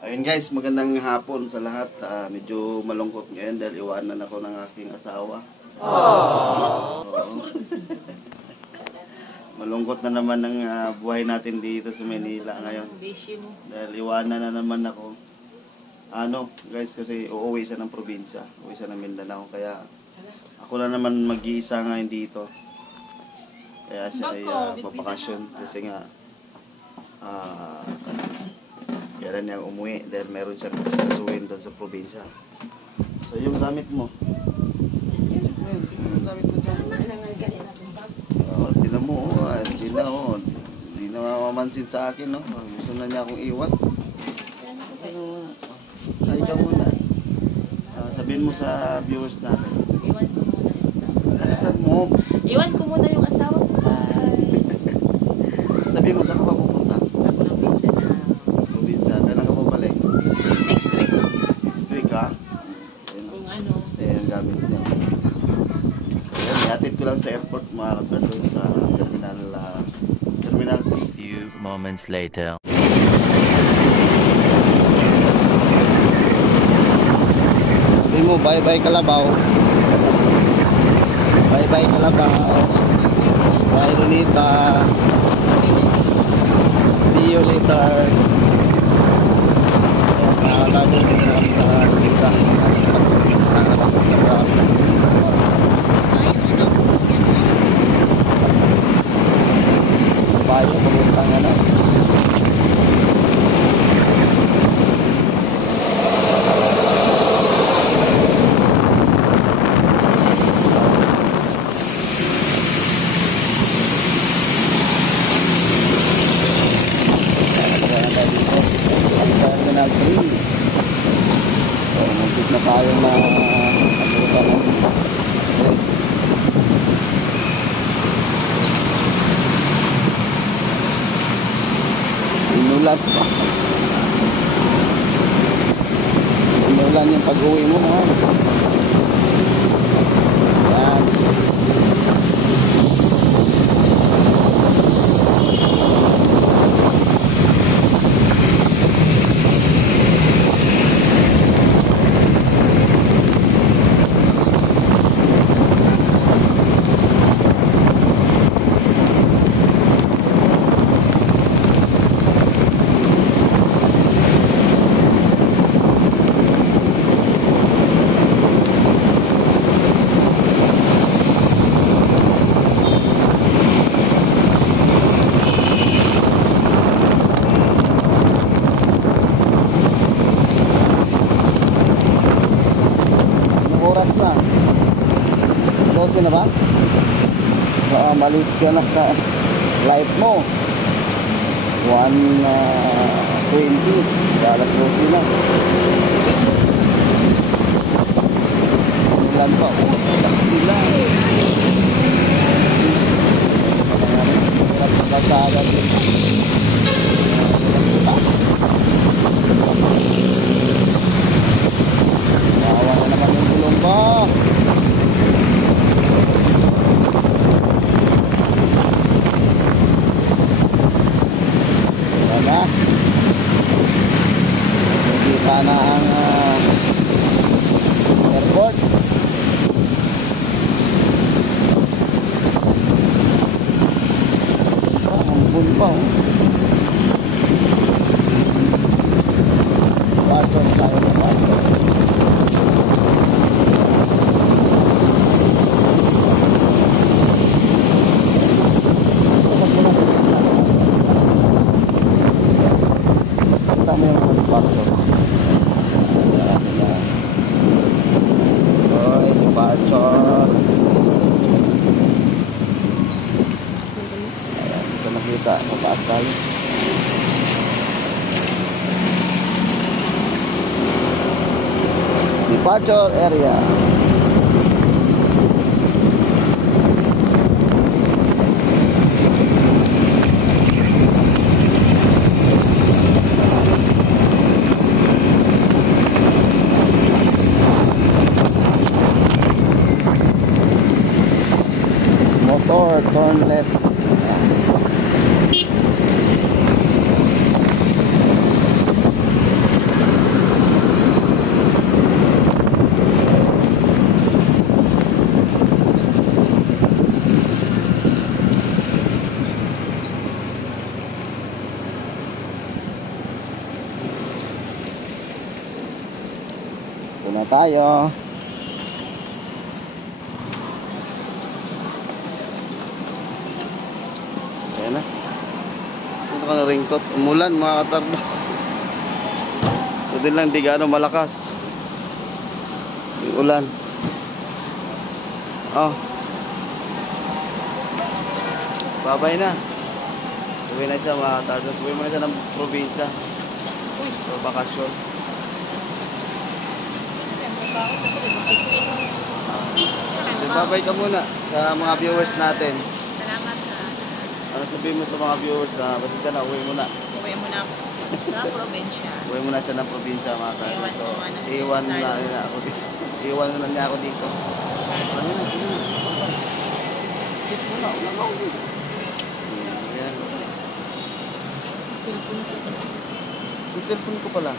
Ayun guys, magandang hapon sa lahat. Medyo malungkot ngayon dahil iwanan ako ng aking asawa. Malungkot na naman ang buhay natin dito sa Manila ngayon. Dahil iwanan na naman ako. Guys, kasi uuwi siya ng probinsya. Uuwi siya ng Mindanao. Kaya ako na naman mag-iisa ngayon dito. Kaya siya ay papakasyon. Kasi nga kailan niya umuwi dahil meron siyang kasuhin doon sa probinsya. So yung gamit mo. Yung gamit mo dyan. Tinan mo, hindi na mamamansin sa akin, no? Gusto na niya akong iwan. Ay ka muna. Sabihin mo sa viewers natin. Iwan ko muna yung asawa. Saan mo? Iwan ko muna yung asawa ko, guys. Sabihin mo, saan ka pa pupunta? Ako ng Mindanao. Probinsya. Kailan ka pabalik? Next week. Next week, ha? Kung ano. Ayan, gamit niya. So, yan, iatid ko lang sa airport, mga kapatid, sa Terminal 3. A few moments later. Sabi mo, bye-bye Kalabaw. Bye-bye Kalabaw. Bye Lunita. See you later. Nakatapos dito na kami sa Lunita. Nakatapos sa bayo, pabuntang na. Terminal 3. So, muntik na tayo na abutan ng inulan pa. Inulan yung pag-uwi mo, ha? Yan. Oras na 12 na ba? Malit ka na sa light mo 1:20 alas 12 na ilan pa alas nila pagkakagat nawa ko naman yung gulong ko. Wala. Nakikita na ang airport. Ampun pa, oh. Pasok tayo na pasok. Tama yung manufacturer. Okay, departure. Ayan, ito nakita. Mataas tayo. Departure area. Motor, turn left. Ito na tayo. Ayan na. Ito ka na ringkot. Umulan mga katardos. Ito din lang di gaano malakas. Yung ulan. Oh. Babay na. Uwi na siya mga katardos. Uwi mo na siya ng probinsya. So, bakasyon. Babay ka muna sa mga viewers natin. Salamat sa Ano sabihin mo sa mga viewers na basta na uwi muna. uwi mo na sa probinsya. Uwi muna siya ng probinsya mga katardos. So, Iwan mo na iwan na ako dito. Iwan na niya ako dito. Ano na, sige na. Kiss mo na, ulang ako dito. Ayan. Cellphone ko. Yung cellphone ko pala.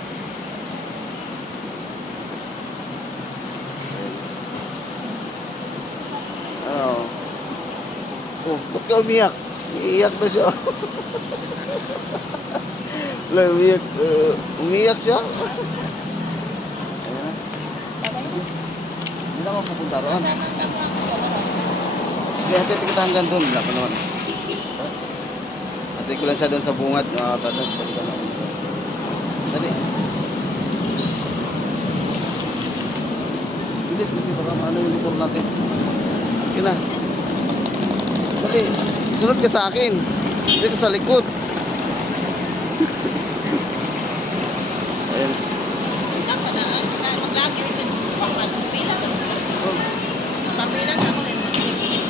Ano? Oh, ba't ka umiyak? Iiyak na siya. Wala, umiyak. Umiyak siya. Ayan na. Hindi na ako pupunta roon. Sige, hatid kita hanggang doon. Wala pa naman. Hatid ko lang siya doon sa bungad. Nakakatadad. Balik ka na. Dali. Hindi, baka maano yung motor natin. Sige na. Dali, isunod ka sa akin. Hindi ka sa likod. Ayan.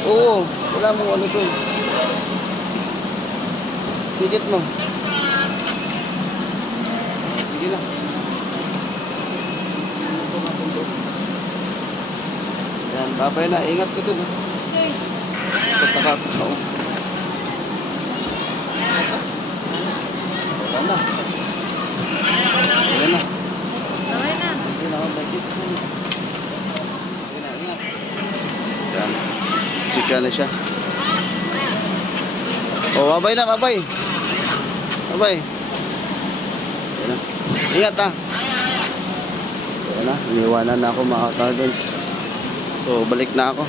Oo, wala mong ano doon. Ticket mo. Sige na. Yan, babay na. Ingat ka dun. Pagtakat. Oo. Wala na. Wala na. Bye na. Sige na, mag-kiss mo. Sige na, ingat. Yan. Chika na siya. Oh, babay na, babay. Babay. Yan na. Ingat ha. Yan na, iniwanan na ako mga kadons. So, balik na ako.